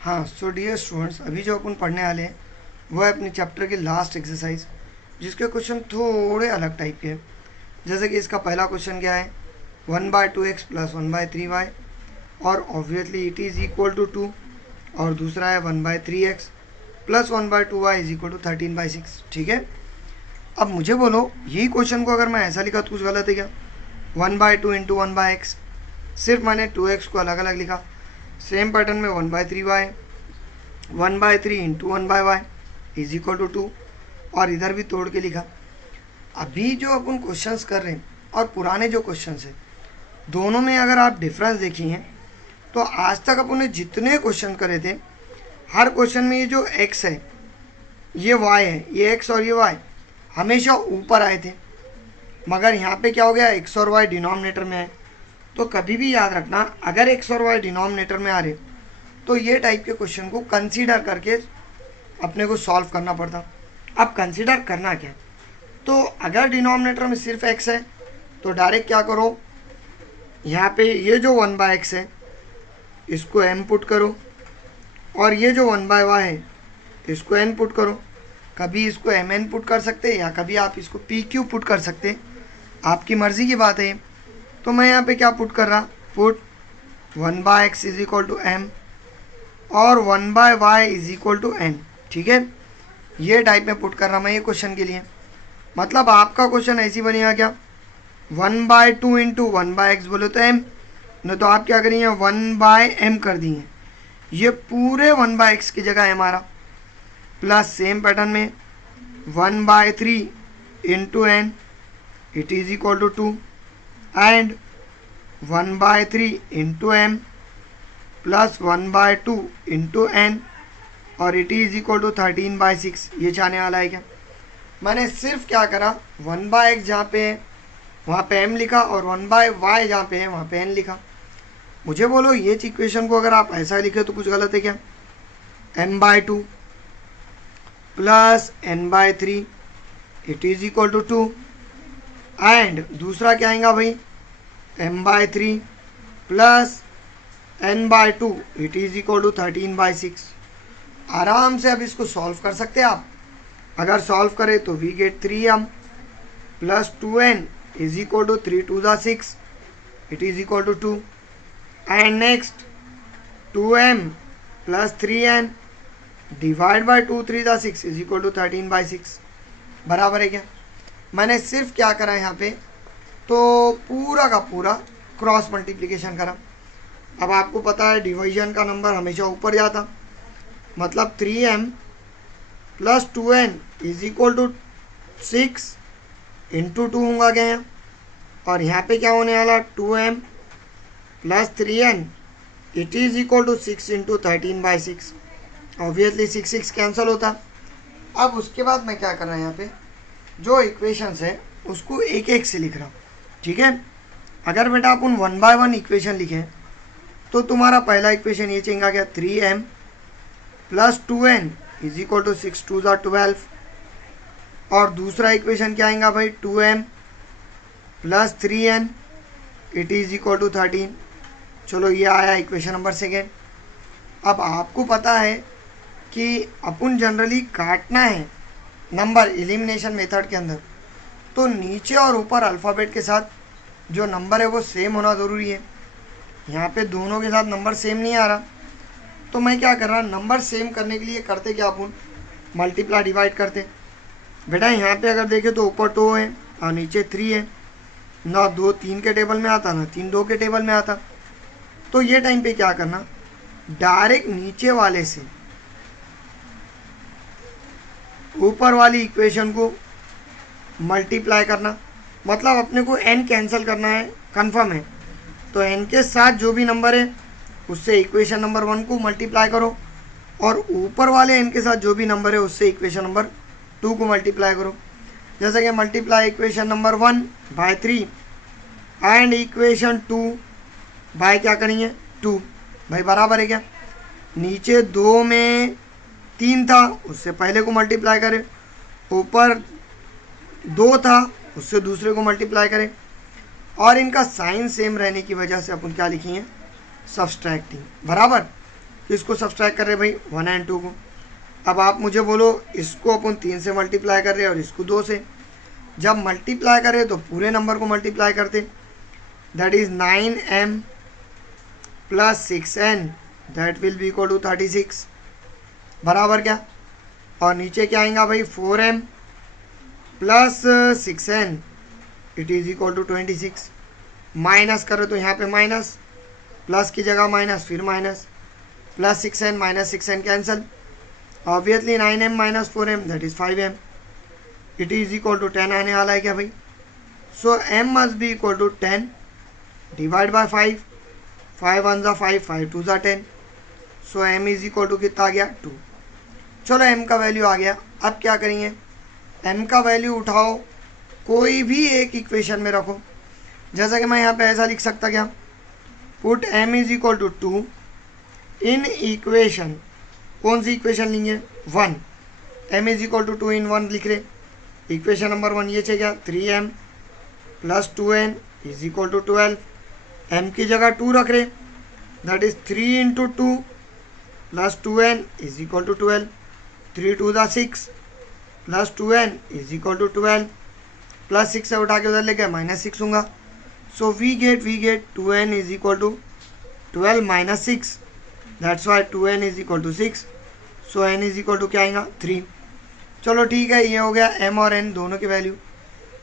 हाँ, so dear students, अभी जो अपन पढ़ने वाले हैं वो है अपने चैप्टर की लास्ट एक्सरसाइज, जिसके क्वेश्चन थोड़े अलग टाइप के हैं। जैसे कि इसका पहला क्वेश्चन क्या है, 1/2x प्लस 1/3y, और obviously it is equal to 2। और दूसरा है 1/3x plus 1/2y is equal to 13/6। ठीक है, अब मुझे बोलो यही क्वेश्चन को अगर मैं ऐसा लिखा तो कुछ गलत है क्या? 1/2 इंटू 1/x, सिर्फ मैंने 2x को अलग अलग लिखा। सेम पैटर्न में 1/3y, 1/3 into 1/y is equal to 2, और इधर भी तोड़ के लिखा। अभी जो अपन क्वेश्चंस कर रहे हैं और पुराने जो क्वेश्चंस हैं, दोनों में अगर आप डिफरेंस देखिए तो आज तक अपन ने जितने क्वेश्चन करे थे, हर क्वेश्चन में ये जो x है, ये y है, ये x और ये y हमेशा ऊपर आए थे। मगर यहाँ पे क्या हो गया, x और y डिनोमिनेटर में है। तो कभी भी याद रखना, अगर x और y डिनोमिनेटर में आ रहे तो ये टाइप के क्वेश्चन को कंसीडर करके अपने को सॉल्व करना पड़ता। अब कंसीडर करना क्या, तो अगर डिनोमिनेटर में सिर्फ x है तो डायरेक्ट क्या करो, यहाँ पे ये जो 1/x है इसको m पुट करो, और ये जो 1/y है इसको n पुट करो। कभी इसको mn पुट कर सकते हैं या कभी आप इसको pq पुट कर सकते हैं, आपकी मर्ज़ी की बात है। तो मैं यहाँ पे क्या पुट कर रहा, put 1/x is equal to m और 1/y is equal to n। ठीक है, ये टाइप में पुट कर रहा मैं ये क्वेश्चन के लिए। मतलब आपका क्वेश्चन ऐसी बनेगा क्या, 1/2 इंटू 1/x बोले तो m, नहीं तो आप क्या करिए 1/m कर दिए, ये पूरे 1/x की जगह है हमारा। प्लस सेम पैटर्न में 1/3 into n it is equal to 2, and 1/3 into m plus 1/2 into n और इट इज इक्वल टू 13/6। ये चाहने वाला है क्या? मैंने सिर्फ क्या करा, 1/x जहाँ पे है वहाँ पे m लिखा, और 1/y जहाँ पे है वहाँ पे n लिखा। मुझे बोलो ये इक्वेशन को अगर आप ऐसा लिखे तो कुछ गलत है क्या? m/2 plus n/3 it is equal to 2, and दूसरा क्या आएगा भाई, m/3 plus n/2 it is equal to 13/6। आराम से अब इसको सॉल्व कर सकते हैं आप। अगर सॉल्व करें तो we get 3m plus 2n is equal to 3 2 6 it is equal to 2, and next 2m plus 3n divide by 2 3 6 is equal to 13/6। बराबर है क्या? मैंने सिर्फ क्या करा यहाँ पे, तो पूरा का पूरा क्रॉस मल्टीप्लिकेशन करा। अब आपको पता है डिवीजन का नंबर हमेशा ऊपर जाता, मतलब 3m plus 2n is equal to 6 into 2 होगा क्या यहाँ, और यहाँ पे क्या होने वाला 2m plus 3n it is equal to 6 into 13/6। Obviously 6 6 cancel होता। अब उसके बाद मैं क्या कर रहा हूँ, यहाँ पे जो इक्वेशंस है उसको एक एक से लिख रहा हूँ। ठीक है, अगर बेटा अपन 1/1 इक्वेशन लिखें तो तुम्हारा पहला इक्वेशन ये चेंगा क्या, 3m plus 2n is equal to 6 2 12, और दूसरा इक्वेशन क्या आएगा भाई, 2m plus 3n it is equal to 13। चलो ये आया इक्वेशन नंबर सेकेंड। अब आपको पता है कि अपन जनरली काटना है नंबर एलिमिनेशन मेथड के अंदर, तो नीचे और ऊपर अल्फ़ाबेट के साथ जो नंबर है वो सेम होना ज़रूरी है। यहाँ पे दोनों के साथ नंबर सेम नहीं आ रहा, तो मैं क्या कर रहा, नंबर सेम करने के लिए करते क्या अपन, मल्टीप्लाई डिवाइड करते। बेटा यहाँ पे अगर देखें तो ऊपर 2 है और नीचे 3 है, ना 2 3 के टेबल में आता ना 3 2 के टेबल में आता। तो ये टाइम पे क्या करना, डायरेक्ट नीचे वाले से ऊपर वाली इक्वेशन को मल्टीप्लाई करना, मतलब अपने को n कैंसिल करना है, कंफर्म है। तो n के साथ जो भी नंबर है उससे इक्वेशन नंबर 1 को मल्टीप्लाई करो, और ऊपर वाले n के साथ जो भी नंबर है उससे इक्वेशन नंबर 2 को मल्टीप्लाई करो। जैसे कि multiply equation number 1 by 3 and equation 2 by क्या करेंगे 2। भाई बराबर है क्या, नीचे 2 में 3 था उससे पहले को मल्टीप्लाई करें, ऊपर 2 था उससे दूसरे को मल्टीप्लाई करें, और इनका साइन सेम रहने की वजह से अपन क्या लिखेंगे, सब्सट्रैक्टिंग। बराबर, इसको सब्सट्रैक्ट कर रहे भाई 1 एंड 2 को। अब आप मुझे बोलो इसको अपन 3 से मल्टीप्लाई कर रहे हैं और इसको 2 से। जब मल्टीप्लाई करें तो पूरे नंबर को मल्टीप्लाई करते, that is 9m plus 6n, that will be equal to 36 बराबर क्या, और नीचे क्या आएगा भाई 4m plus 6n, it is equal to 26। Minus करो तो यहाँ पे माइनस, प्लस की जगह माइनस, फिर minus, plus 6n minus 6n cancel, obviously 9m minus 4m that is 5m, it is equal to 10 आने वाला है क्या भाई। So m must be equal to 10 divide by 5, 5 1 ज़ा 5, 5 2 ज़ा 10, so m is equal to कितना आ गया 2। चलो m का वैल्यू आ गया। अब क्या करेंगे, m का वैल्यू उठाओ, कोई भी एक इक्वेशन में रखो। जैसा कि मैं यहाँ पे ऐसा लिख सकता क्या, put m is equal to 2 in equation, कौन सी इक्वेशन लेंगे 1, m is equal to 2 in 1 लिख रहे। इक्वेशन नंबर 1 ये चाहिए 3m plus 2n is equal to 12, m की जगह 2 रख रहे, that is 3 into 2 plus 2n is equal to 12, 3 2 ज़ा 6 plus 2n is equal to 12, plus 6 से उठा के उधर लेके माइनस 6 होगा। So we get 2n is equal to 12 minus 6, that's why 2n is equal to 6। So n is equal to क्या आएगा 3। चलो ठीक है, ये हो गया m और n दोनों की वैल्यू।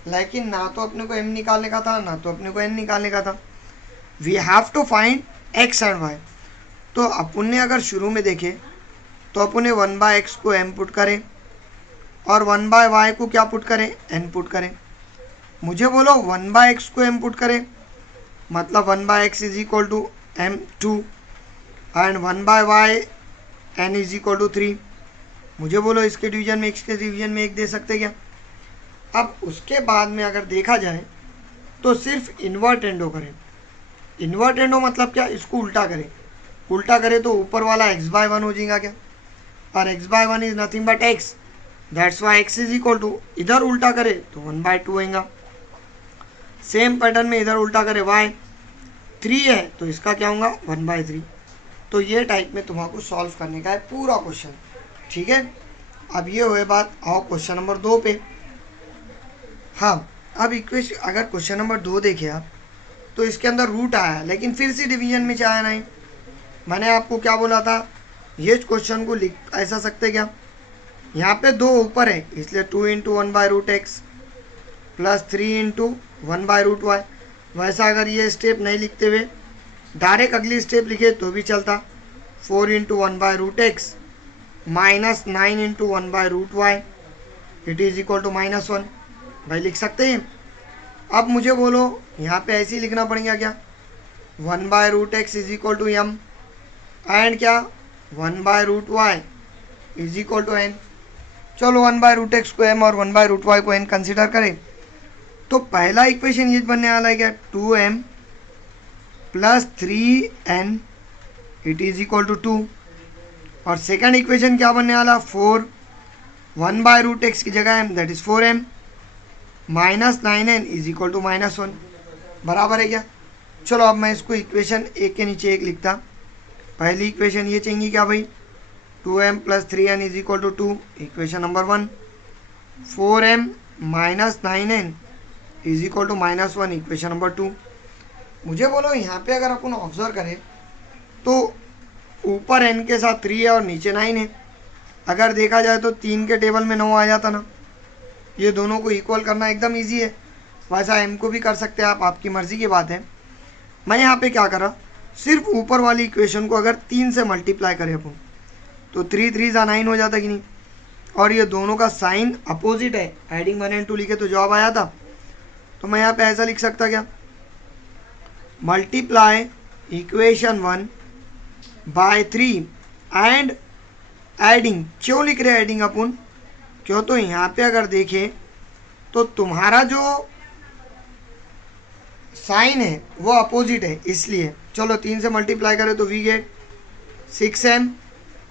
लेकिन ना तो अपने को m निकालने का था, ना तो अपने को n निकालने का था। We have to find x and y। तो अपन ने अगर शुरू में देखे तो अपन ने 1/x को m पुट करें और 1/y को क्या पुट करें, n पुट करें। मुझे बोलो 1/x को m पुट करें, मतलब 1/x is equal to m2 and 1/y n is equal to 3। मुझे बोलो इसके डिवीजन में x के डिवीजन में 1 दे सकते क्या। अब उसके बाद में अगर देखा जाए तो सिर्फ इन्वर्ट एंडो करें। इन्वर्ट एंडो मतलब क्या, इसको उल्टा करें। उल्टा करें तो ऊपर वाला x/1 हो जाएगा क्या, और x/1 is nothing but x, that's why x is equal to, इधर उल्टा करे तो 1/2 होगा। सेम पैटर्न में इधर उल्टा करे y 3 है तो इसका क्या होगा 1/3। तो ये टाइप में तुम्हारा सॉल्व करने का है पूरा क्वेश्चन, ठीक है। अब ये हुए बात, आओ क्वेश्चन नंबर 2 पे। हाँ, अब इक्वेशन अगर क्वेश्चन नंबर 2 देखे आप तो इसके अंदर रूट आया, लेकिन फिर से डिवीजन में चाहे नहीं। मैंने आपको क्या बोला था, ये क्वेश्चन को लिख ऐसा सकते क्या, यहाँ पे 2 ऊपर है इसलिए 2 into 1/√x plus 3 into 1/√y। वैसा अगर ये स्टेप नहीं लिखते हुए डायरेक्ट अगली स्टेप लिखे तो भी चलता, 4 into 1/√x minus 9 into 1/√y it is equal to -1। भाई लिख सकते हैं। अब मुझे बोलो यहाँ पे ऐसे ही लिखना पड़ेगा क्या, 1/√x is equal to m and क्या 1/√y is equal to n। चलो 1/√x को m और 1/√y को n कंसिडर करें तो पहला इक्वेशन ये बनने वाला है क्या, 2m plus 3n it is equal to 2, और सेकंड इक्वेशन क्या बनने वाला 4, 1/√x की जगह m that is 4m minus 9n is equal to -1 बराबर है क्या। चलो अब मैं इसको इक्वेशन एक के नीचे एक लिखता। पहली इक्वेशन ये चाहिए क्या भाई, 2m plus 3n is equal to 2 equation number 1, 4m minus 9n is equal to -1 equation number 2। मुझे बोलो यहाँ पे अगर अपन ऑब्जर्व करें तो ऊपर n के साथ 3 है और नीचे 9 है। अगर देखा जाए तो 3 के टेबल में 9 आ जाता ना। ये दोनों को इक्वल करना एकदम इजी है। वैसा m को भी कर सकते हैं आप, आपकी मर्ज़ी की बात है। मैं यहाँ पे क्या करा, सिर्फ ऊपर वाली इक्वेशन को अगर 3 से मल्टीप्लाई करें अपन तो 3 3 ज़ा 9 हो जाता कि नहीं, और ये दोनों का साइन अपोजिट है, एडिंग 1 एंड 2 लिखे तो जवाब आया था। तो मैं यहाँ पे ऐसा लिख सकता क्या, multiply equation 1 by 3 and adding. क्यों लिख रहे हैं एडिंग अपन, क्यों तो यहाँ पे अगर देखें तो तुम्हारा जो साइन है वो अपोजिट है, इसलिए चलो 3 से मल्टीप्लाई करें तो we get 6m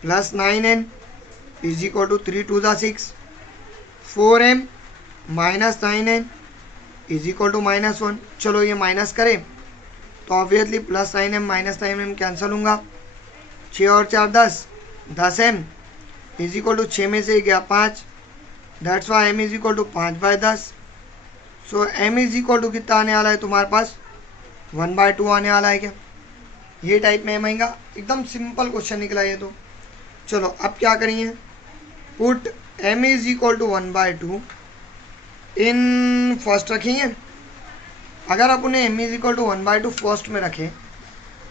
plus 9n is equal to 3 2 ज़ा 6, 4m minus 9n is equal to -1। चलो ये माइनस करें तो obviously plus 9m minus 9m cancel होगा। 6 और 4 10, 10 m इज इक्वल टू 6 में से गया 5, that's why m is equal to 5/10। So m is equal to कितना आने वाला है तुम्हारे पास 1/2 आने वाला है क्या। ये टाइप में m आएगा, एकदम सिंपल क्वेश्चन निकला ये तो। चलो अब क्या करेंगे, put m is equal to 1/2 in first रखेंगे। अगर आप उन्हें m is equal to 1/2 first में रखें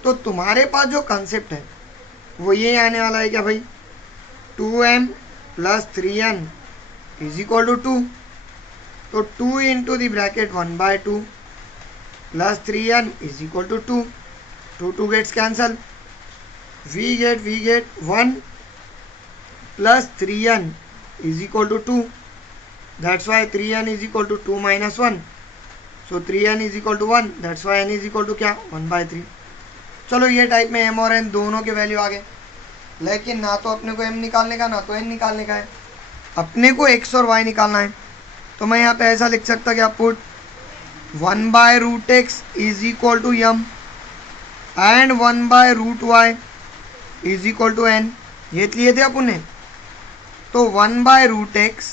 तो तुम्हारे पास जो कंसेप्ट है वो ये आने वाला है क्या भाई, 2m plus 3n is equal to 2। तो 2 into the bracket 1/2 plus 3n is equal to 2, 2 gets cancel, we get 1 plus 3n is equal to 2, that's why 3n is equal to 2 minus 1। So 3n is equal to 1, that's why n is equal to क्या 1/3। चलो ये type में m और n दोनों के value आ गए, लेकिन ना तो अपने को m निकालने का ना तो n निकालने का है, अपने को x और y निकालना है। तो मैं यहाँ पे ऐसा लिख सकता क्या, put 1/√x is equal to m and 1/√y is equal to n। ये लिए थे अपन ने, तो 1/√x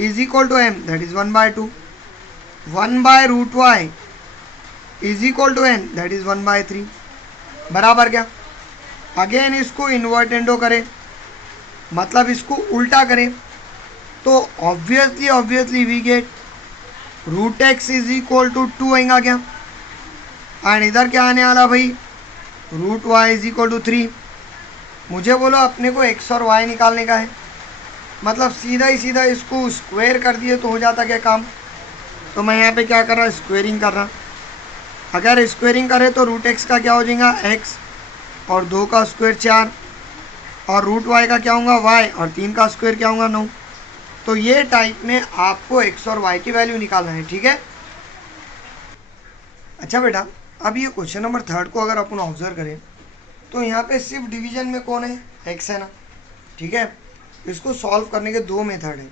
is equal to m that is 1/2, 1/√y is equal to n that is 1/3 बराबर क्या। अगेन इसको इन्वर्टेंडो करें, मतलब इसको उल्टा करें, तो obviously we get √x is equal to 2 आएगा क्या, एंड इधर क्या आने वाला भाई √y इज इक्वल टू 3। मुझे बोलो अपने को x और y निकालने का है, मतलब सीधा ही सीधा इसको स्क्वायर कर दिए तो हो जाता क्या काम। तो मैं यहाँ पे क्या कर रहा, स्क्वेयरिंग कर रहा। अगर स्क्वेयरिंग करें तो √x का क्या हो जाएगा x, और 2 का स्क्वायर 4, और √y का क्या होगा y, और 3 का स्क्वायर क्या होगा 9। तो ये टाइप में आपको x और y की वैल्यू निकालना है, ठीक है। अच्छा बेटा, अब ये क्वेश्चन नंबर 3 को अगर अपन ऑब्जर्व करें तो यहाँ पे सिर्फ डिवीजन में कौन है, x है ना, ठीक है। इसको सॉल्व करने के 2 मेथड हैं,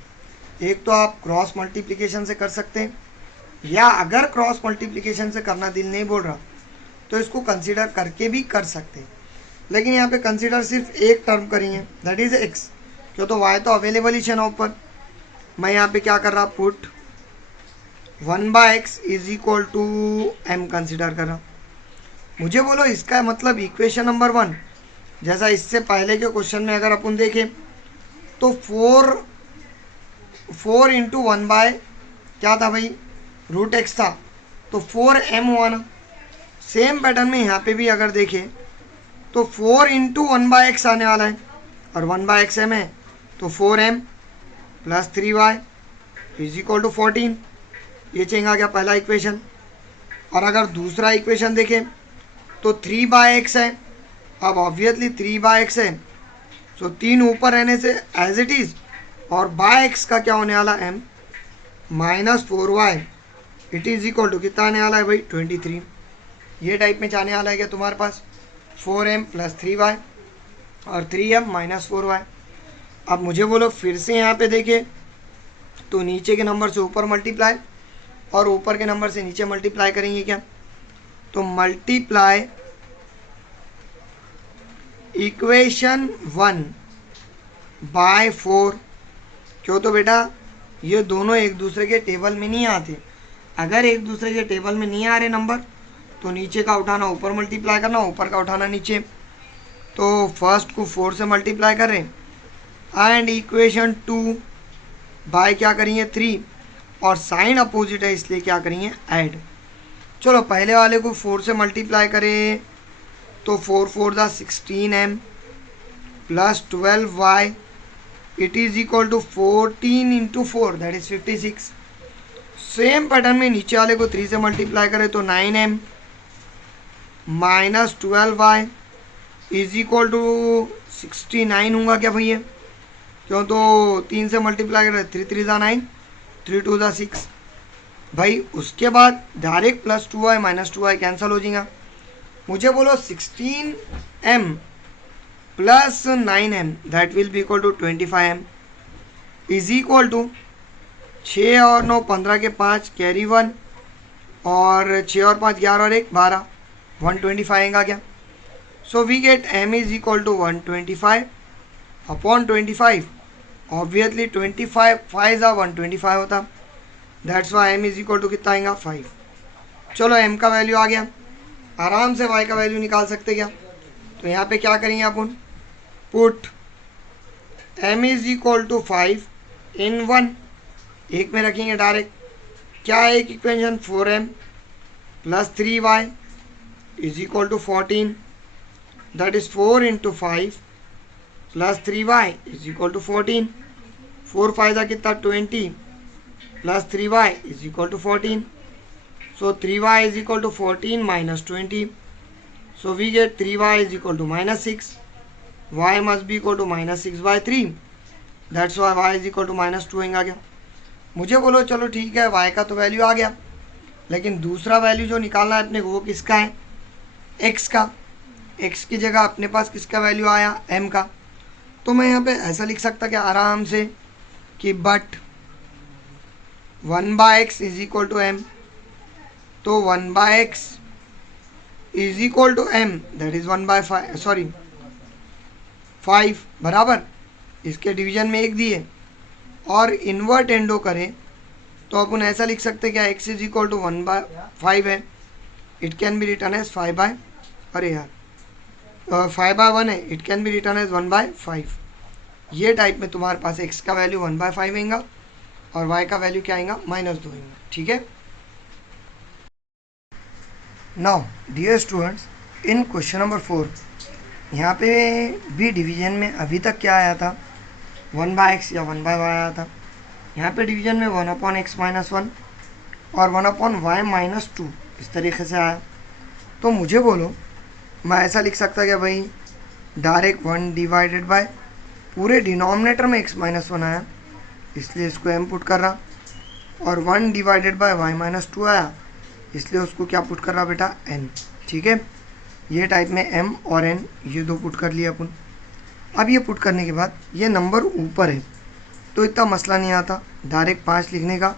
एक तो आप क्रॉस मल्टीप्लिकेशन से कर सकते हैं, या अगर क्रॉस मल्टीप्लिकेशन से करना दिल नहीं बोल रहा तो इसको कंसीडर करके भी कर सकते हैं। लेकिन यहाँ पे कंसीडर सिर्फ एक टर्म करेंगे दैट इज x, क्यों तो y तो अवेलेबल ही है ना ऊपर। मैं यहाँ पे क्या कर रहा, put 1/x is equal to m consider कर रहा। मुझे बोलो इसका मतलब इक्वेशन नंबर 1 जैसा इससे पहले के क्वेश्चन में अगर अपन देखें तो 4 इंटू 1 बाय क्या था भाई √x था, तो 4m हुआ ना। सेम पैटर्न में यहाँ पे भी अगर देखें तो 4 इंटू 1/x आने वाला है, और 1/x m है तो 4m plus 3y is equal to 14। ये चाहिए क्या पहला इक्वेशन। और अगर दूसरा इक्वेशन देखें तो 3/x है, अब ऑब्वियसली 3/x है, सो 3 ऊपर रहने से एज इट इज़, और बाय x का क्या होने वाला m minus 4y it is equal to कितना आने वाला है भाई 23। ये टाइप में जाने वाला है क्या तुम्हारे पास 4m प्लस 3y और 3m माइनस 4y। अब मुझे बोलो फिर से यहाँ पे देखिए तो नीचे के नंबर से ऊपर मल्टीप्लाई और ऊपर के नंबर से नीचे मल्टीप्लाई करेंगे क्या, तो मल्टीप्लाई इक्वेशन 1 बाय 4। क्यों तो बेटा ये दोनों एक दूसरे के टेबल में नहीं आते, अगर एक दूसरे के टेबल में नहीं आ रहे नंबर तो नीचे का उठाना ऊपर मल्टीप्लाई करना, ऊपर का उठाना नीचे। तो फर्स्ट को 4 से मल्टीप्लाई कर रहे हैं एंड इक्वेशन 2 बाय क्या करेंगे 3, और साइन अपोजिट है इसलिए क्या करेंगे ऐड। चलो पहले वाले को 4 से मल्टीप्लाई करें तो 4 4 दा 16m plus 12y it is equal to 14 into 4 that is 56। Same pattern में नीचे वाले को 3 से मल्टीप्लाई करें तो 9m minus 12y is equal to 69 होगा क्या भैया, क्यों तो 3 से मल्टीप्लाई करें 3 3 दा 9, 3 2 दा 6 भाई। उसके बाद direct plus 2y minus 2y cancel हो जाएगा। मुझे बोलो 16m plus 9m that will be equal to 25m is equal to 6 और 9 15 के 5 कैरी 1, और 6 और 5 11 और 1 12 125 आएगा क्या। So we get m is equal to 125 upon 25. Obviously 25 5 are 125 होता, that's why m is equal to कितना आएगा 5. चलो m का वैल्यू आ गया, आराम से y का वैल्यू निकाल सकते क्या. तो यहाँ पे क्या करेंगे अपन, put m is equal to 5 in 1, एक में रखेंगे डायरेक्ट. क्या है एक equation, 4m plus 3y is equal to 14, that is 4 into 5 plus 3y is equal to 14. 4 फायदा कितना 20 plus 3y is equal to 14. So 3y is equal to 14 minus 20. So we get 3y is equal to minus 6. y must be equal to minus 6/3, that's why y is equal to minus 2 आ गया. मुझे बोलो चलो ठीक है, y का तो value आ गया, लेकिन दूसरा वैल्यू जो निकालना है अपने को वो किसका है, x का. x की जगह अपने पास किसका वैल्यू आया, m का. तो मैं यहाँ पे ऐसा लिख सकता कि आराम से कि but 1/x is equal to m. तो 1/x is equal to m, that is 1/5 sorry 5 बराबर, इसके डिवीजन में एक दिए और इन्वर्ट एंडो करें तो अपन ऐसा लिख सकते हैं क्या, x इज इक्वल टू 1/5 है, it can be written as 5/, अरे यार 5/1 है, it can be written as 1/5. ये टाइप में तुम्हारे पास x का वैल्यू 1/5 आएगा और y का वैल्यू क्या आएगा, -2 आएगा. ठीक है. नाउ डियर स्टूडेंट्स, इन क्वेश्चन नंबर 4 यहाँ पे भी डिवीजन में अभी तक क्या आया था, 1/x या 1/y आया था. यहाँ पे डिवीजन में 1/x - 1 और 1/y - 2 इस तरीके से आया. तो मुझे बोलो, मैं ऐसा लिख सकता क्या भाई, डायरेक्ट 1 डिवाइडेड बाय पूरे डिनोमिनेटर में x - 1 आया, इसलिए इसको m पुट कर रहा, और 1 डिवाइडेड बाय y - 2 आया, इसलिए उसको क्या पुट कर रहा बेटा, n. ठीक है. ये टाइप में m और n ये दो पुट कर लिया अपन. अब ये पुट करने के बाद ये नंबर ऊपर है तो इतना मसला नहीं आता डायरेक्ट 5 लिखने का,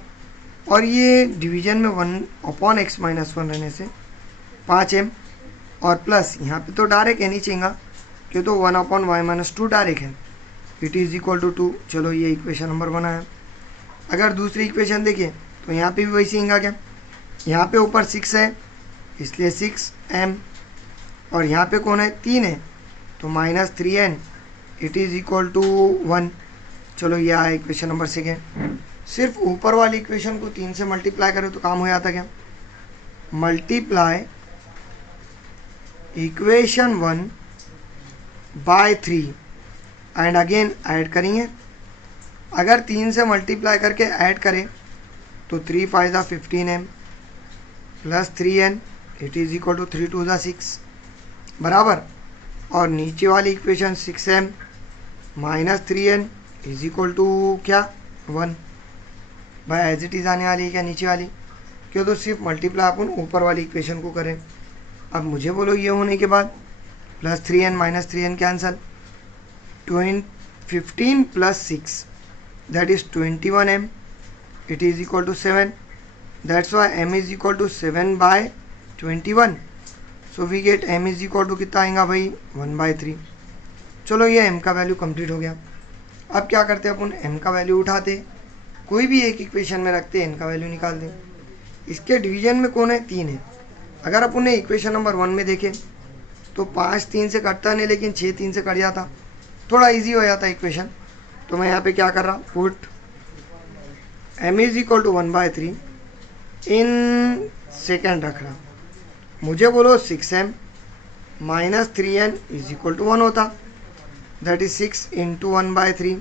और ये डिवीजन में 1/x - 1 रहने से 5m और प्लस यहाँ पे तो डायरेक्ट n ही चाहिए क्यों, तो 1/y - 2 डायरेक्ट है, इट इज़ इक्वल टू 2. चलो ये इक्वेशन नंबर 1 है. अगर दूसरी इक्वेशन देखिए तो यहाँ पे भी वैसे ही क्या, यहाँ पे ऊपर 6 है इसलिए 6m, और यहाँ पे कौन है 3 है तो -3n, it is equal to 1. चलो ये आया इक्वेशन नंबर 2. सिर्फ ऊपर वाली इक्वेशन को 3 से मल्टीप्लाई करें तो काम हो जाता क्या, multiply equation 1 by 3 and again add करेंगे. अगर 3 से मल्टीप्लाई करके ऐड करें तो 3 फाइदा 15m plus 3n, it is equal to 3 2 6 बराबर, और नीचे वाली equation 6m minus 3n is equal to क्या 1. भाई एज इट इज़ आने वाली है क्या नीचे वाली, क्यों, तो सिर्फ मल्टीप्लाई अपन ऊपर वाली इक्वेशन को करें. अब मुझे बोलो ये होने के बाद plus 3n minus 3n cancel, 15 plus 6 that is 21m, it is equal to 7, that's why m is equal to 7/21. So we get m is equal to कितना आएगा भाई 1/3. चलो ये m का वैल्यू कंप्लीट हो गया. अब क्या करते हैं अपन, m का वैल्यू उठाते, कोई भी एक इक्वेशन में रखते हैं, n का वैल्यू निकाल दें. इसके डिवीजन में कौन है 3 है. अगर अपन ने इक्वेशन नंबर 1 में देखे तो 5 3 से कटता नहीं, लेकिन 6 3 से कट जाता, थोड़ा इजी हो जाता इक्वेशन. तो मैं यहाँ पे क्या कर रहा हूँ, put m is equal to 1/3 in second रख रहा. मुझे बोलो 6m minus 3n is equal to 1 होता, that is 6 into 1/3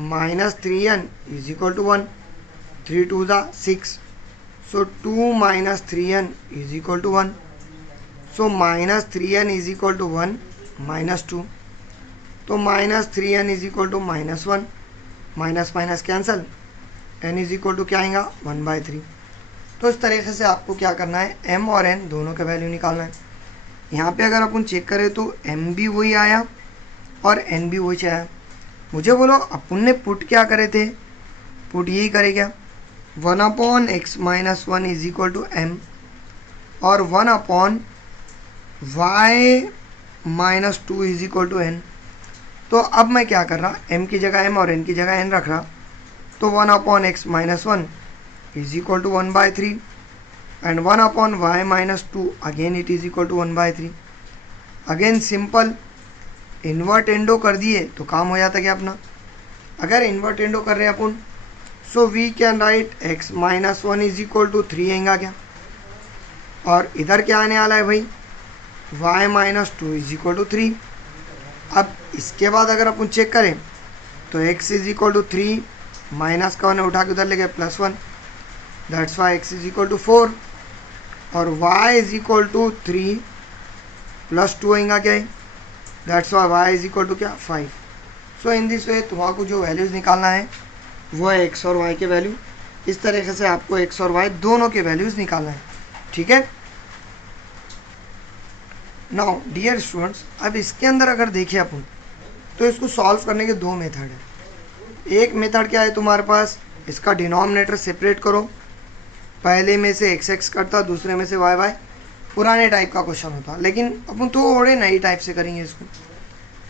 minus 3n is equal to 1, 3 2 6, so 2 minus 3n is equal to 1. So minus 3n is equal to 1 minus 2, तो minus 3n is equal to -1, minus minus cancel, n is equal to क्या आएगा 1/3. तो इस तरीके से आपको क्या करना है, m और n दोनों का वैल्यू निकालना है. यहाँ पे अगर अपन चेक करें तो m भी वही आया और n भी वही आया. मुझे बोलो अपन ने पुट क्या करे थे, पुट यही करे क्या, 1/x - 1 is equal to m और 1/y minus 2 is equal to n. तो अब मैं क्या कर रहा, m की जगह m और n की जगह n रख रहा, तो 1 upon x minus 1 is equal to 1/3 and 1 upon y minus 2 again it is equal to 1/3। Again simple, invert एंडो कर दिए तो काम हो जाता क्या अपना। अगर इन्वर्ट एंडो कर रहे हैं अपन, so we can write x minus 1 is equal to 3 आएगा क्या, और इधर क्या आने वाला है भाई, y minus 2 is equal to 3। अब इसके बाद अगर अपन चेक करें तो x is equal to 3 minus का 1 उठा के उधर ले गए +1, that's why x is equal to 4 और y is equal to 3 plus 2 आएगा क्या है, that's why y is equal to क्या 5। सो इन दिस वे तुम्हारा जो वैल्यूज़ निकालना है वो है x और y के वैल्यू। इस तरीके से आपको x और y दोनों के वैल्यूज़ निकालना है, ठीक है। नाउ डियर स्टूडेंट्स, अब इसके अंदर अगर देखिए अपन तो इसको सॉल्व करने के दो मेथड है। एक मेथड क्या है तुम्हारे पास, इसका डिनोमिनेटर सेपरेट करो, पहले में से x करता, दूसरे में से y। पुराने टाइप का क्वेश्चन होता, लेकिन अपन थोड़े नई टाइप से करेंगे इसको।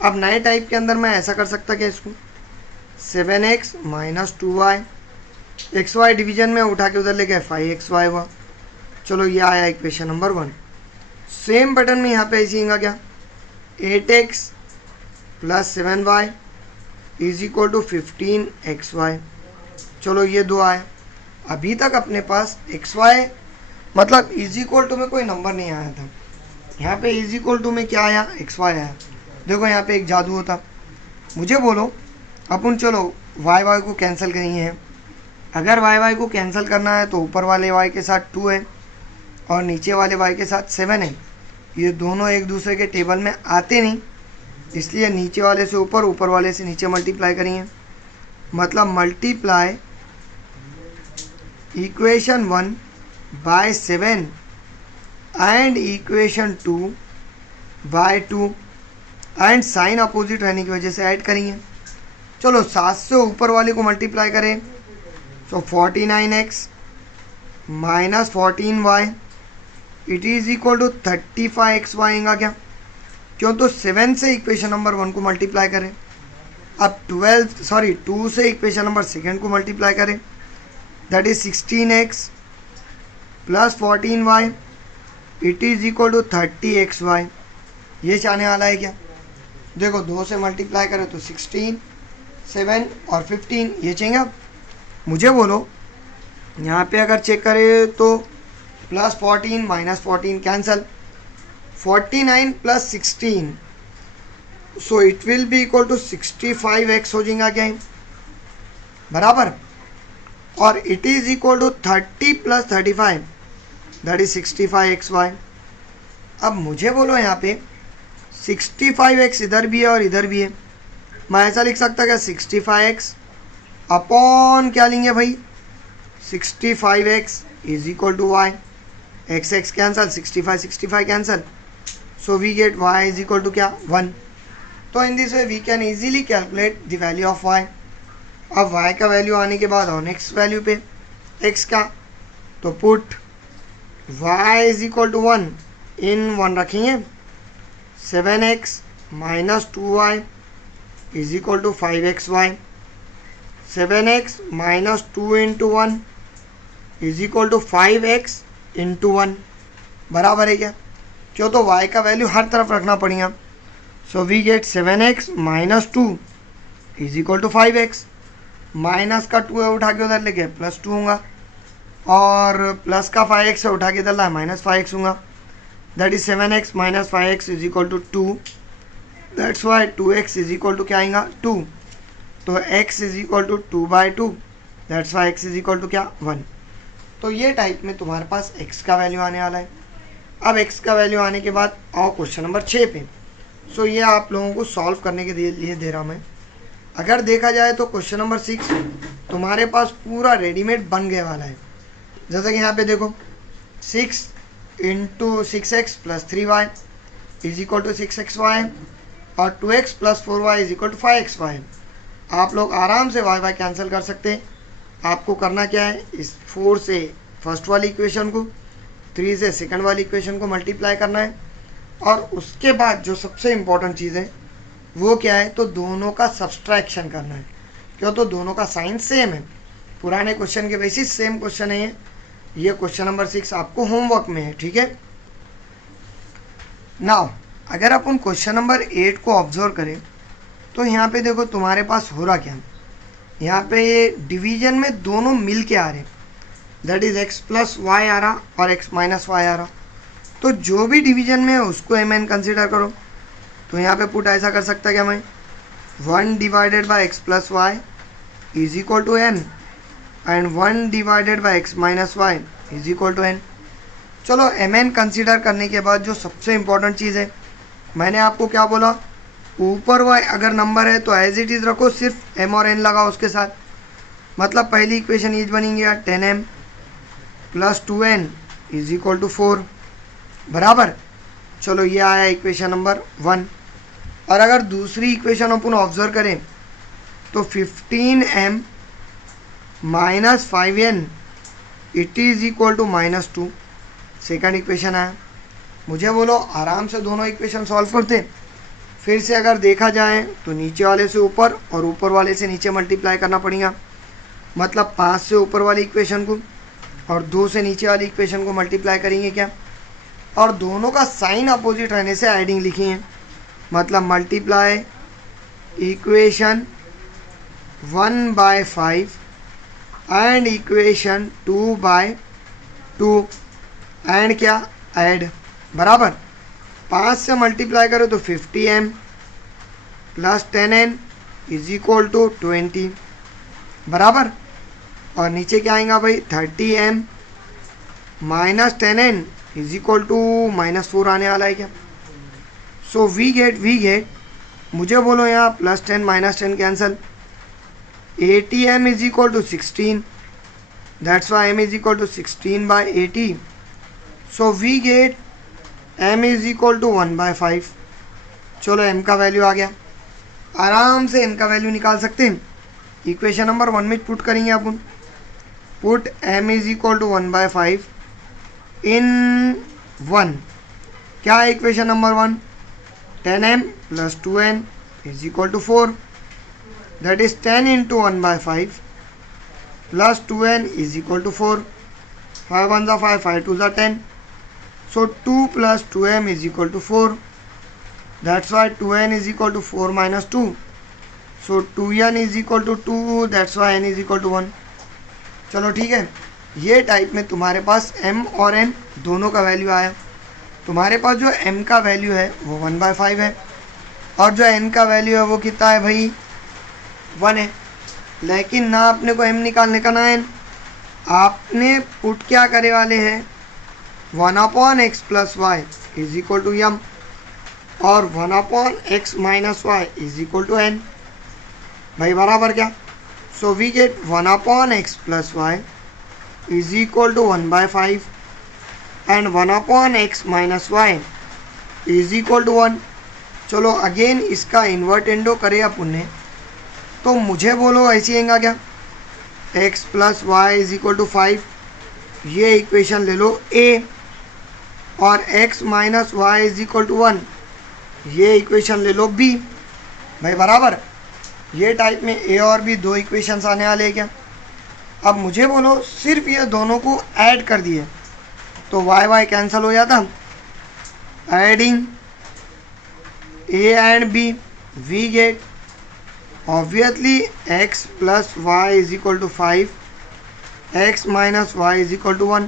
अब नए टाइप के अंदर मैं ऐसा कर सकता क्या, इसको 7x minus 2y, xy division में उठा के उधर ले गए 5xy हुआ। चलो ये आया इक्वेशन नंबर 1। सेम पैटर्न में यहाँ पे ऐसे आएगा क्या, 8x plus 7y is equal to 15xy। चलो ये दो आए। अभी तक अपने पास xy मतलब इज इक्वल टू में कोई नंबर नहीं आया था, यहाँ पे इज इक्वल टू में क्या आया, xy आया। देखो यहाँ पे एक जादू होता, मुझे बोलो अपन चलो y को कैंसिल करेंगे हैं। अगर y को कैंसिल करना है तो ऊपर वाले y के साथ 2 है और नीचे वाले y के साथ 7 है। ये दोनों एक दूसरे के टेबल में आते नहीं, इसलिए नीचे वाले से ऊपर, ऊपर वाले से नीचे मल्टीप्लाई करेंगे। मतलब multiply equation 1 by 7 and equation 2 by 2 and sign opposite रहने की वजह से ऐड करेंगे। चलो 7 से ऊपर वाले को मल्टीप्लाई करें, so 49x minus 14y it is equal to 35xy आएगा क्या, क्यों तो 7 से इक्वेशन नंबर 1 को मल्टीप्लाई करें। अब 2 से इक्वेशन नंबर 2 को मल्टीप्लाई करें, that is 16x plus 14y it is equal to 30xy। ये चाहने वाला है क्या, देखो 2 से मल्टीप्लाई करें तो 16, 7 और 15 ये चाहिए। अब मुझे बोलो यहाँ पे अगर चेक करें तो plus 14 minus 14 cancel, 49 plus 16 so it will be equal to 65x हो जाएगा क्या बराबर, और it is equal to 30 plus 35 that is 65xy। अब मुझे बोलो यहाँ पे 65x इधर भी है और इधर भी है, मैं ऐसा लिख सकता क्या 65x अपॉन क्या लेंगे भाई 65x is equal to y, x cancel, 65 cancel, so we get y is equal to क्या 1। तो in this way we can easily calculate the value of y। अब y का वैल्यू आने के बाद और नेक्स्ट वैल्यू पे x का, तो put y is equal to 1 in 1 रखेंगे, 7x minus 2y is equal to 5xy, 7x minus 2 into 1 is equal to 5x into 1 बराबर है क्या, क्यों तो y का वैल्यू हर तरफ रखना पड़ेगा। So we get 7x minus 2 is equal to 5x, minus का 2 उठा के उधर लेके प्लस 2 होगा, और प्लस का 5x से उठा के इधर ला माइनस 5x होगा, that is 7x minus 5x is equal to 2, that's why 2x is equal to क्या आएगा 2, तो x is equal to 2/2, that's why x is equal to क्या 1। तो ये टाइप में तुम्हारे पास x का वैल्यू आने वाला है। अब x का वैल्यू आने के बाद आओ क्वेश्चन नंबर 6 पे। सो ये आप लोगों को सॉल्व करने के लिए दे रहा मैं। अगर देखा जाए तो क्वेश्चन नंबर 6 तुम्हारे पास पूरा रेडीमेड बन गए वाला है। जैसे कि यहाँ पे देखो 6 into 6x plus 3y is equal to 6xy और 2x plus 4y is equal to 5xy। आप लोग आराम से y कैंसिल कर सकते हैं। आपको करना क्या है, इस 4 से फर्स्ट वाली इक्वेशन को, 3 से सेकंड वाली इक्वेशन को मल्टीप्लाई करना है, और उसके बाद जो सबसे इम्पोर्टेंट चीज़ है वो क्या है, तो दोनों का सब्सट्रैक्शन करना है। क्यों, तो दोनों का साइन सेम है, पुराने क्वेश्चन के बेसिस सेम क्वेश्चन है ये क्वेश्चन नंबर 6 आपको होमवर्क में है, ठीक है। नाउ अगर अपन क्वेश्चन नंबर 8 को ऑब्जर्व करें तो यहाँ पे देखो तुम्हारे पास हो रहा क्या, यहाँ पे ये डिवीजन में दोनों मिल के आ रहे हैं, that is x plus y आ रहा और x माइनस वाई आ रहा। तो जो भी डिवीजन में है उसको एम एन कंसिडर करो। तो यहाँ पे पुट ऐसा कर सकता क्या मैं, 1 divided by x plus y is equal to n and 1 divided by x minus y is equal to n. चलो एम एन कंसिडर करने के बाद जो सबसे इम्पोर्टेंट चीज़ है, मैंने आपको क्या बोला, ऊपर वाई अगर नंबर है तो एज इट इज़ रखो, सिर्फ एम और एन लगाओ उसके साथ। मतलब पहली इक्वेशन ये बनेंगी 10m plus 2n is equal to 4 बराबर। चलो ये आया इक्वेशन नंबर 1। और अगर दूसरी इक्वेशन अपन ऑब्जर्व करें तो 15m minus 5n it is equal to -2, second equation आया। मुझे बोलो आराम से दोनों इक्वेशन सॉल्व करते। फिर से अगर देखा जाए तो नीचे वाले से ऊपर और ऊपर वाले से नीचे मल्टीप्लाई करना पड़ेगा। मतलब 5 से ऊपर वाली इक्वेशन को और 2 से नीचे वाली इक्वेशन को मल्टीप्लाई करेंगे क्या, और दोनों का साइन अपोजिट रहने से एडिंग लिखी है। मतलब multiply equation 1/5 and equation 2/2 and क्या ऐड बराबर। 5 से मल्टीप्लाई करो तो 50m plus 10n is equal to 20 बराबर। और नीचे क्या आएगा भाई, 30m minus 10n is equal to -4 आने वाला है क्या। सो वी गेट मुझे बोलो यहाँ plus 10 minus 10 cancel, 80m is equal to 16, that's why m is equal to 16/80। So we get m is equal to 1/5। चलो m का वैल्यू आ गया, आराम से m का वैल्यू निकाल सकते हैं। इक्वेशन नंबर 1 में पुट करेंगे अपन, put m is equal to 1/5 in 1। क्या है equation number 1, 10m plus 2n is equal to 4, that is 10 into 1/5 plus 2n is equal to 4, 5 1 ज़ा 5, 5 2 ज़ा 10। So 2 plus 2m is equal to 4. That's why 2n is equal to 4 minus 2. So 2n is equal to 2. That's why n is equal to 1. चलो ठीक है, ये type में तुम्हारे पास m और n दोनों का वैल्यू आया। तुम्हारे पास जो m का वैल्यू है वो 1/5 है और जो n का वैल्यू है वो कितना है भाई, 1 है। लेकिन ना अपने को m निकालने का ना n, आपने पुट क्या करे वाले हैं, 1/x plus y is equal to m और 1/x minus y is equal to n भाई बराबर क्या। So we get 1/x plus y is equal to 1/5 and 1/x minus y is equal to 1। चलो again इसका invertendo करे अपन ने तो मुझे बोलो ऐसी आएगा क्या, x plus y is equal to 5, ये इक्वेशन ले लो a, और x minus y is equal to 1, ये इक्वेशन ले लो b भाई बराबर। ये टाइप में a और b दो इक्वेशंस आने वाले हैं क्या। अब मुझे बोलो सिर्फ ये दोनों को ऐड कर दिए तो y कैंसिल हो जाता, adding a and b we get obviously x plus y is equal to 5, x minus y is equal to 1,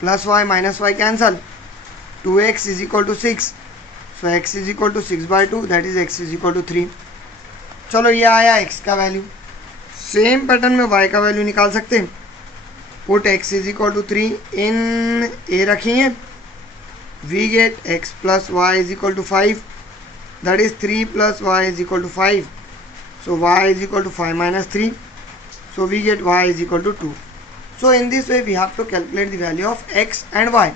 plus y minus y cancel, 2x is equal to 6, so x is equal to 6/2, that is x is equal to 3। चलो ये आया x का value. Same pattern में y का value निकाल सकते हैं, put x is equal to 3 in a रखेंगे, we get x plus y is equal to 5, that is 3 plus y is equal to 5, so y is equal to 5 minus 3, so we get y is equal to 2. So in this way we have to calculate the value of x and y.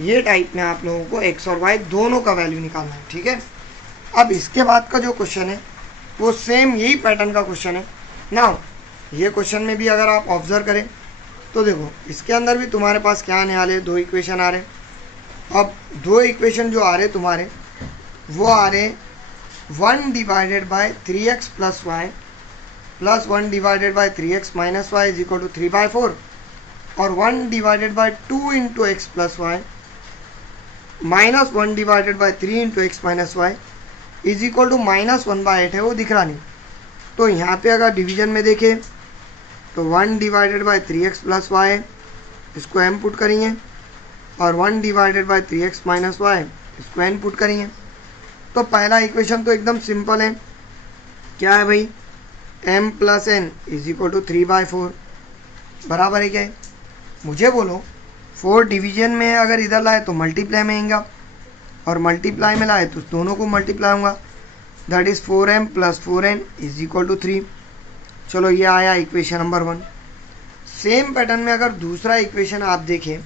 ये type में आप लोगों को x और y दोनों का value निकालना है, ठीक है। अब इसके बाद का जो क्वेश्चन है वो सेम यही पैटर्न का क्वेश्चन है। नाउ ये क्वेश्चन में भी अगर आप ऑब्जर्व करें तो देखो इसके अंदर भी तुम्हारे पास क्या आने वाले, दो इक्वेशन आ रहे हैं। अब दो इक्वेशन जो आ रहे तुम्हारे वो आ रहे 1 divided by 3x plus y plus 1 divided by 3x minus y is equal to 3/4 और 1 divided by 2 into x plus y minus 1 divided by 3 into x minus y is equal to -1/8 है, वो दिख रहा नहीं। तो यहाँ पे अगर डिवीजन में देखें तो 1 divided by 3x plus y इसको m पुट करेंगे और 1 divided by 3x minus y इसको n पुट करेंगे। तो पहला इक्वेशन तो एकदम सिंपल है, क्या है भाई, m plus n is equal to 3/4 बराबर है क्या है। मुझे बोलो 4 डिवीजन में अगर इधर लाए तो मल्टीप्लाई में आएगा और मल्टीप्लाई में लाए तो दोनों को मल्टीप्लाई होगा, that is 4m plus 4n is equal to 3। चलो ये आया इक्वेशन नंबर 1। सेम पैटर्न में अगर दूसरा इक्वेशन आप देखें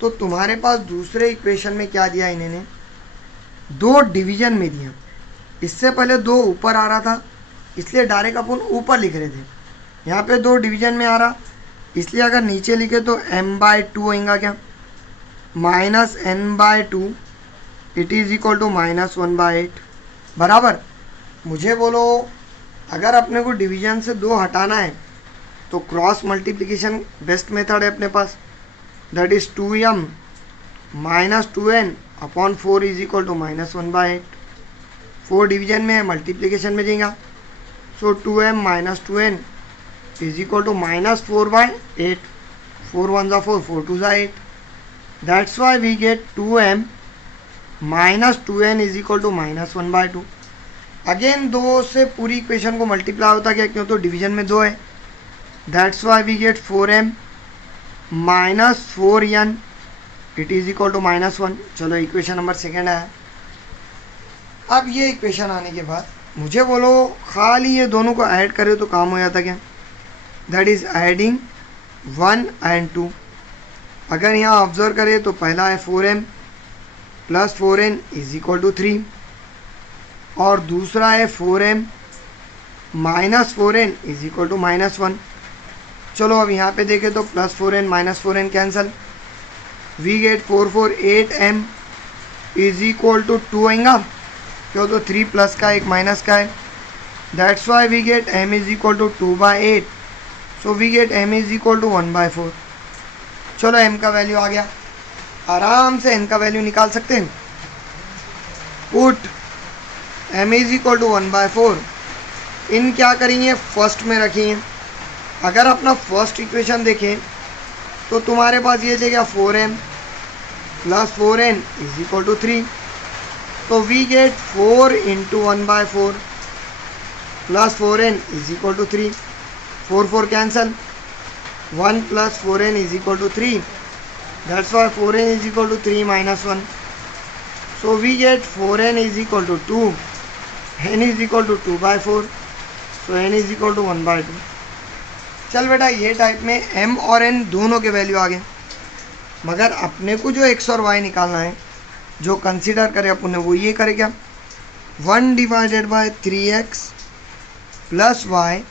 तो तुम्हारे पास दूसरे इक्वेशन में क्या दिया इन्होंने, 2 डिवीजन में दिया। इससे पहले 2 ऊपर आ रहा था इसलिए डायरेक्ट अपन ऊपर लिख रहे थे, यहाँ पे 2 डिवीजन में आ रहा इसलिए अगर नीचे लिखे तो m/2 आएगा क्या, -n/2 it is equal to -1/8 बराबर। मुझे बोलो अगर अपने को डिवीजन से 2 हटाना है तो क्रॉस मल्टीप्लिकेशन बेस्ट मेथड है अपने पास, that is 2m minus 2n upon 4 is equal to -1/8। 4 division में है मल्टीप्लिकेशन में जाएगा, so 2m minus 2n is equal to -4/8। 4 1 ज़ा 4, 4 2 ज़ा 8, that's why we get 2m minus 2n is equal to -1/2। Again 2 से पूरी इक्वेशन को मल्टीप्लाई होता क्या, क्यों तो डिवीजन में 2 है, that's why we get 4m minus 4n it is equal to -1। चलो इक्वेशन नंबर 2 आया। अब ये इक्वेशन आने के बाद मुझे बोलो खाली ये दोनों को ऐड करे तो काम हो जाता क्या, दैट इज़ एडिंग 1 एंड 2। अगर यहाँ ऑब्जर्व करें तो पहला है 4m plus 4n is equal to 3 और दूसरा है 4m minus 4n is equal to -1। चलो अब यहाँ पे देखें तो plus 4n minus 4n cancel, we get 4 4 8m is equal to 2 आएगा, क्यों तो 3 प्लस का 1 माइनस का है, that's why we get m is equal to 2/8। So we get m is equal to 1/4। चलो m का वैल्यू आ गया, आराम से n का वैल्यू निकाल सकते हैं। Put m is equal to 1/4, in क्या करेंगे फर्स्ट में रखेंगे। अगर अपना फर्स्ट इक्वेशन देखें तो तुम्हारे पास ये देगा 4m plus 4n is equal to 3, तो we get 4 into 1/4 plus 4n is equal to 3, 4 4 कैंसल, 1 plus 4n is equal to 3, that's why 4n is equal to 3 minus 1। So we get 4n is equal to 2, n is equal to 2/4, so n is equal to 1/2। चल बेटा ये type में m और n दोनों के value आ गए, मगर अपने को जो x और y निकालना है जो कंसीडर करें अपन ने वो ये करे क्या, 1 divided by 3x plus y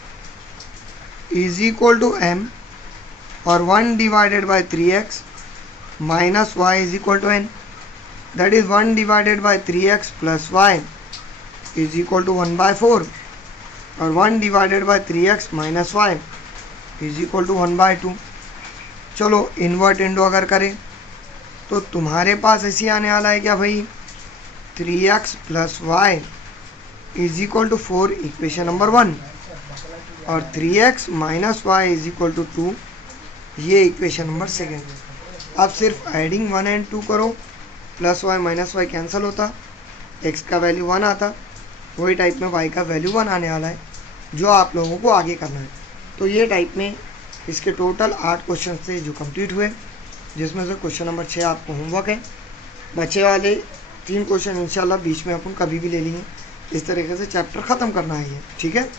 is equal to m और 1 divided by 3x minus y is equal to n, that is 1 divided by 3x plus y is equal to 1/4 और 1 divided by 3x minus y is equal to 1/2। चलो invert Indo अगर करें तो तुम्हारे पास ऐसी आने वाला है क्या भाई, 3x plus y is equal to 4 equation number 1 और 3x minus y is equal to 2 ये इक्वेशन नंबर 2। अब सिर्फ एडिंग 1 एंड 2 करो, plus y minus y cancel होता, x का वैल्यू 1 आता, वही टाइप में y का वैल्यू 1 आने वाला है जो आप लोगों को आगे करना है। तो ये टाइप में इसके टोटल 8 क्वेश्चन थे जो कंप्लीट हुए, जिसमें से क्वेश्चन नंबर 6 आपको होमवर्क है। बचे वाले 3 क्वेश्चन इंशाल्लाह बीच में अपन कभी भी ले लेंगे। इस तरीके से चैप्टर ख़त्म करना है ये, ठीक है।